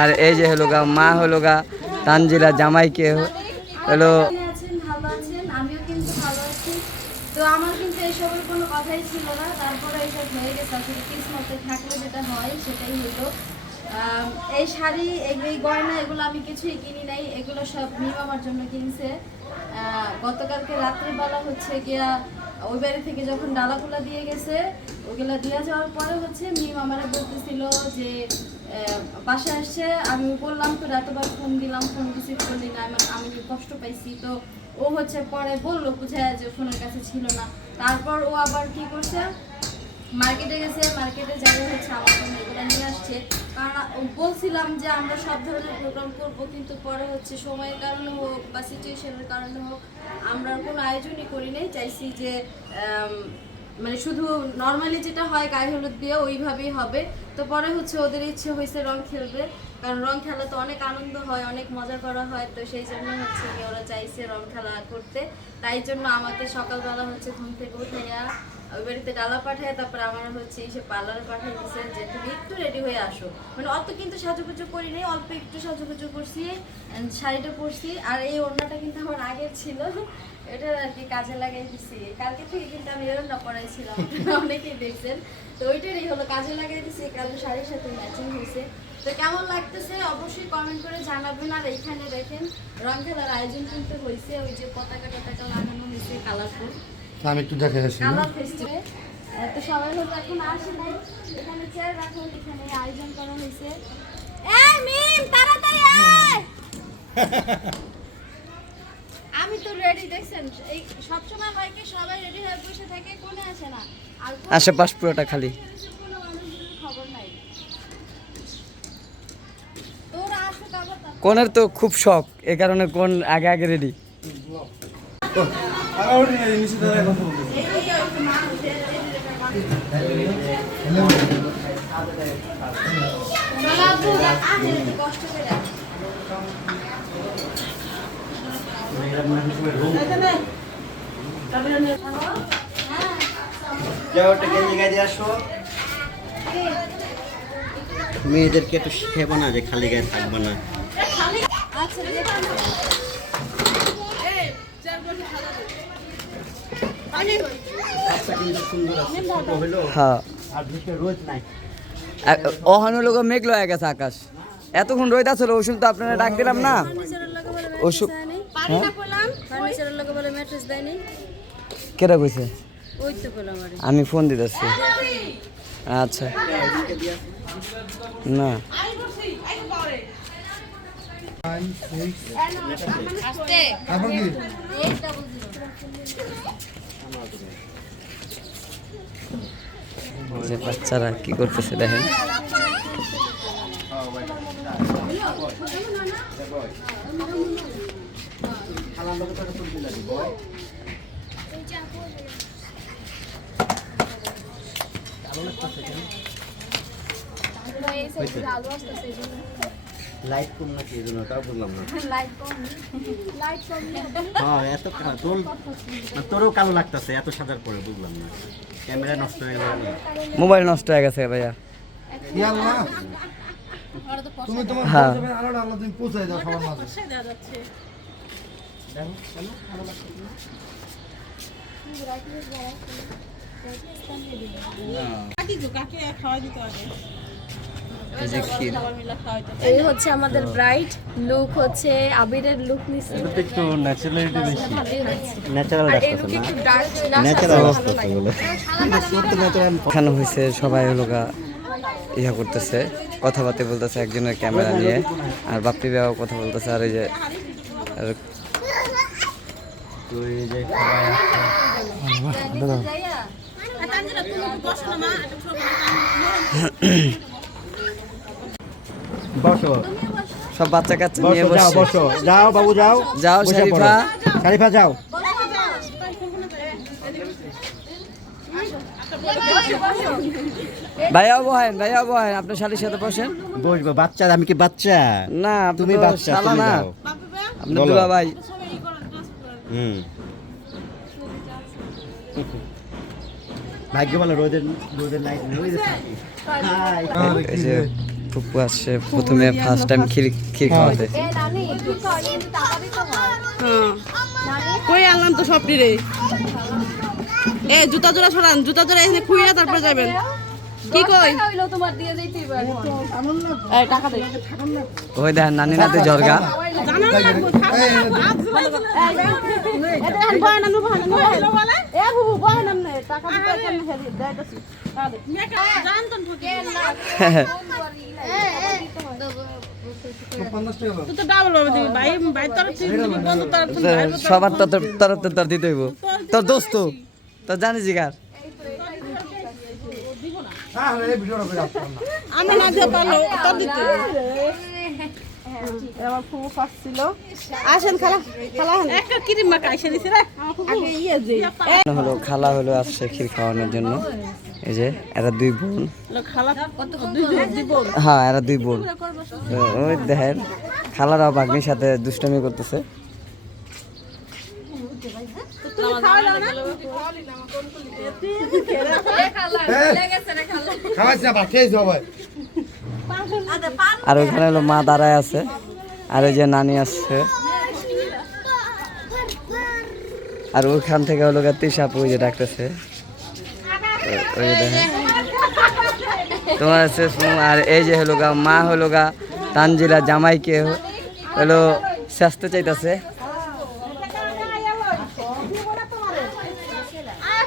আর এই যে হলো গা মা হলো গা তানজিলা জামাইকে হলো তো আমার কিন্তু কোনো কথাই ছিল না। তারপরে এইসব হয়ে গেছে। আসলে কিসমতে থাকলে যেটা হয় সেটাই হলো। এই শাড়ি এই গয়না এগুলো আমি কিছুই কিনি নাই। এগুলো সব মিম আমার জন্য কিনছে। গতকালকে রাত্রিবেলা হচ্ছে গিয়া ওই বাড়ি থেকে যখন ডালাগুলা দিয়ে গেছে, ওগুলা দিয়ে যাওয়ার পরে হচ্ছে মিম আমারা বলতেছিল যে বাসায় আসছে আমি বললাম তো এতবার ফোন দিলাম, ফোন রিসিভ করলি না, আমি কষ্ট পাইছি। তো ও হচ্ছে পরে বলল, বুঝায় যে ফোনের কাছে ছিল না। তারপর ও আবার কি করছে, মার্কেটে গেছে, মার্কেটে যাই হচ্ছে আমার জন্য এগুলো নিয়ে আসছে। কারণ বলছিলাম যে আমরা সব ধরনের প্রোগ্রাম করব, কিন্তু পরে হচ্ছে সময়ের কারণে হোক বা সিচুয়েশনের কারণে হোক, আমরা কোনো আয়োজনই করি নাই। চাইছি যে মানে শুধু নর্মালি যেটা হয় গায়ে হলুদ দিয়ে ওইভাবেই হবে। তো পরে হচ্ছে ওদের ইচ্ছে হয়েছে রং খেলবে। কারণ রং খেলা তো অনেক আনন্দ হয়, অনেক মজা করা হয়। তো সেই জন্য হচ্ছে ওরা চাইছে রং খেলা করতে। তাই জন্য আমাকে সকালবেলা হচ্ছে ঘুম থেকে উঠাইয়া বাড়িতে ডালা পাঠায়, তারপর আমার হচ্ছে পার্লারে পাঠিয়ে যে, তুমি একটু রেডি হয়ে আসো। মানে অত কিন্তু করি নাই, অল্প একটু করছি শাড়িটা পরছি। আর এই ওড়নাটা কিন্তু আমার আগের ছিল। এটা আর কি কাজে লাগাই দিছি। কালকে থেকে কিন্তু আমি এরকম পড়াইছিলাম অনেকেই দেখছেন। তো ওইটারই হলো, কাজে লাগাই দিছি কালো শাড়ির সাথে ম্যাচিং হয়েছে। তো কেমন লাগতেছে? অবশ্যই কমেন্ট করে জানাবেন। আর এইখানে দেখেন, রং খেলার আয়োজন কিন্তু হয়েছে, ওই যে পতাকা টতাকা লাগানো হয়েছে কালারফুল আমি একটু দেখে আসি তো সবাই হলো এখন আসে নাই। এখানে চেয়ার রাখা হলো, এখানে আয়োজন করা হয়েছে। এই মিম তাড়াতাড়ি আয়! আমি তো রেডি দেখছেন? এই সবসময় হয় কি সবাই রেডি হয়ে বসে থাকে কোনে আসে না। আশেপাশ পুরোটা খালি। কোনো খবর নাই। কোনের তো খুব শখ এ কারণে কোন আগে আগে রেডি মেয়েদেরকে একটু শিখাবো না যে খালি গায়ে থাকব না। আচ্ছা দেখুন আচ্ছা কিন্তু সুন্দর আছে ছোট হলো হ্যাঁ। অহানো লোক মেঘ লয়ে গেছে আকাশ। এতক্ষণ রোদ আসলো ওষুধ তো আপনারা ডাক দিলাম না। ওষুধ পারি না বললাম ফার্নিচারের লগে বলে ম্যাট্রেস দেয়নি। কেটা কইছে? আমি ফোন দিতেছি। আচ্ছা। না। আস্তে তারপর কি এইটা বুঝলো যে বাচ্চারা কি করতেছে দেখেন। লাইট কম নাকি এই জন্য? তাও বুঝলাম না। লাইট কম লাইট কম হ্যাঁ এত তোর তোরও কালো লাগতেছে এত সাজার পরে বুঝলাম না। ক্যামেরা নষ্ট হয়ে গেল মোবাইল নষ্ট হয়ে গেছে ভাইয়া। ইয়া তুমি তোমার হ্যাঁ। আলাদা আলাদা তুমি পৌঁছাই দাও সবার মাঝে। এই যে ক্ষীর। এই হচ্ছে আমাদের ব্রাইট লুক হচ্ছে আবিরের লুক নিছে একটু ন্যাচারালিটি বেশি। ন্যাচারাল আর এই লুক লাগতেছে না ন্যাচারাল লাগতেছে বলে এখানে হয়েছে সবাই লোকা ইয়া করতেছে কথাবার্তা বলতেছে একজনের ক্যামেরা নিয়ে আর বাপ্পি বাবা কথা বলতেছে আর এই যে আর এই যে সবাই আসছে। বসো। সব বাচ্চা কাচ্চা নিয়ে বসো যাও বসো। যাও বাবু যাও। যাও, শরীফা। শরীফা যাও। ভাইয়া বহেন ভাইয়া বহেন আপনার শালির সাথে বসেন। বসবো বাচ্চা আমি কি বাচ্চা? না তুমি বাচ্চা তুমি না। বলো। দুলা ভাই। হুম। ভাগ্য ভালো রোদের রোদের লাইট রোদের থাকি? ফুপু আসছে প্রথমে ফার্স্ট টাইম ক্ষীর ক্ষীর খাওয়াতে কই আনলাম তো সবটি রে এ জুতা জোড়া সরান জুতা জোড়া এখানে খুইয়া তারপরে যাবেন কি কই তোমার দিয়ে যাইতে এই টাকা দে ওই দেখেন নানি নাতে জর্গা জানা লাগবো এদের সবার তরফ তো তোর দিতে হইব। তোর দোস্ত তোর জানিস জিগার। না, না, এই ভিডিওটা করে আসতাম না। আমরা না দিয়ে পারল তোর দিতে আমার ফুফু ফাসছিল আসেন খালা খালা একটা ক্রিম মাখা এসে দিছে রে। আগে ইয়ে যে হলো খালা হলো আসছে ক্ষীর খাওয়ানোর জন্য। এই যে এরা দুই বোন। খালা কত দুই দুই দিব হ্যাঁ এরা দুই বোন। ওই দেখেন খালারাও বাগ্নির সাথে দুষ্টামি করতেছে। খাওয়াইছি না, খেয়েছি সবাই। আর ওইখানে হলো মা দাঁড়ায় আছে, আর ওই যে নানি আসছে। আর ওখান থেকে হলো গা তৃষাপু ওই যে ডাকতেছে। তোমার ফোন- আর এই যে হলো গা মা হলো গা তানজিলা জামাইকে হলো স্বাস্থ্য চাইতেছে।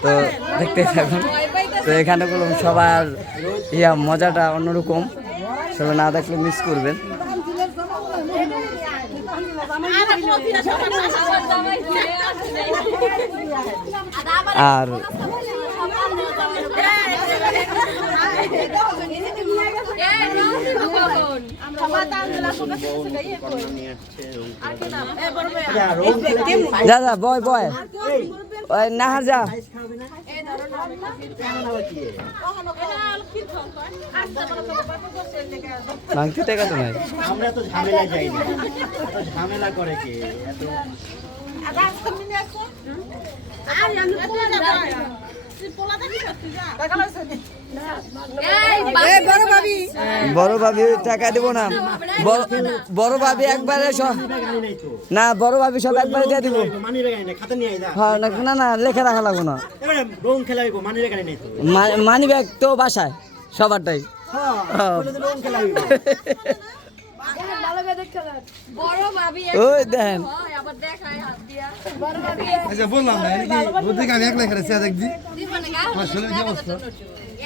তো দেখতে থাকুন। তো এখানে বললাম সবার ইয়া মজাটা অন্যরকম। সবাই না দেখলে মিস করবেন। আর যা যা বয় বয়। নাহার যা। মাংস টাকা তো নাই। আমরা তো ঝামেলা যাই না। এত ঝামেলা করে কে? এত বড় ভাবি। টাকা দিব না। বড় বড় ভাবি একবারে সব না বড় ভাবি সব একবারে দিয়ে দিব। মানি হ্যাঁ না না না লেখা রাখা লাগবো না। মানি ব্যাগ তো বাসায় সবারটাই। হ্যাঁ। বড় ভাবি ওই হয় বড় ভাবি এই যে বললাম না, বুদ্ধি কি অবস্থা?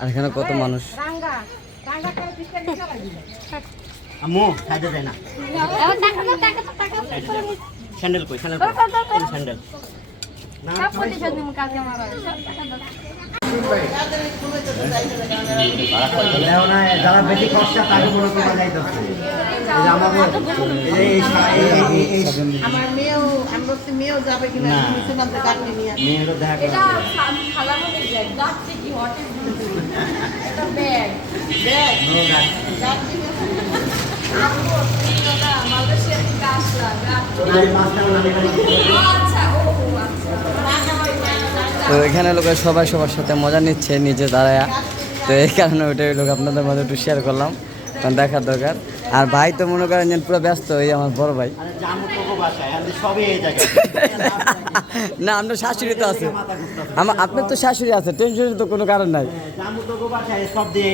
আর এখানে কত মানুষ? আম্মু সাইডে যায় না। এখন টাকা দাও, টাকা দাও, টাকা দাও। স্যান্ডেল কই স্যান্ডেল। স্যান্ডেল। যারা বেশি খরচা তাকে মনে করে যাইতেছে আমার মেয়েও মেয়েও যাবে কিনা নিয়ে মেয়েরও দেখা এটা ব্যাগ। কি এটা ব্যাগ। আচ্ছা, আচ্ছা। তো এখানে লোক সবাই সবার সাথে মজা নিচ্ছে নিজে দাঁড়ায়। তো এই কারণে ওইটাই লোক আপনাদের মধ্যে একটু শেয়ার করলাম। কারণ দেখার দরকার। আর ভাই তো মনে করেন যে পুরো ব্যস্ত এই আমার বড় ভাই। না আপনার শাশুড়ি তো আছে। আমার আপনার তো শাশুড়ি আছে টেনশনের তো কোনো কারণ নাই। বাসায় সব দিয়ে